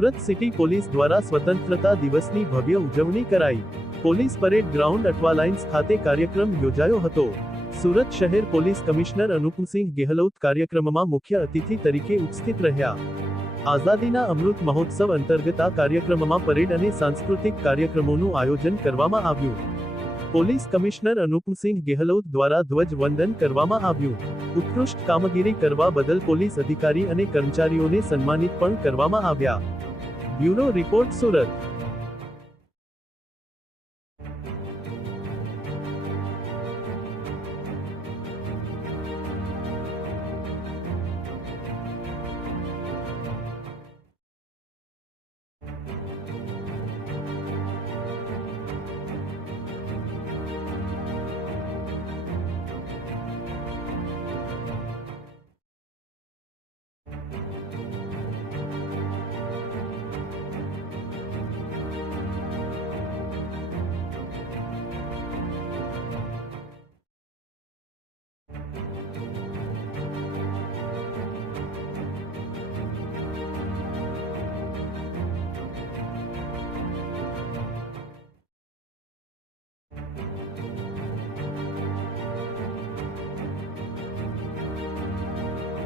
Surat city police દ્વારા સ્વતંત્રતા દિવસની ભવ્ય ઉજવણી કરાઈ। પોલીસ પરેડ ગ્રાઉન્ડ અઠવાલાઇન્સ ખાતે કાર્યક્રમ યોજાયો હતો। સુરત શહેર પોલીસ કમિશનર અનુપમસિંહ ગેહલોત કાર્યક્રમમાં મુખ્ય અતિથિ તરીકે ઉપસ્થિત રહ્યા। આઝાદીના અમૃત મહોત્સવ અંતર્ગત આ કાર્યક્રમમાં પરેડ અને સાંસ્કૃતિક કાર્યક્રમોનું આયોજન કરવામાં આવ્યું। પોલીસ કમિશનર અનુપમસિંહ ગેહલોત દ્વારા ધ્વજ વંદન કરવામાં આવ્યું। ઉત્કૃષ્ટ કામગીરી કરવા બદલ પોલીસ અધિકારી અને કર્મચારીઓને સન્માનિત પણ કરવામાં આવ્યા। Bureau report Surat.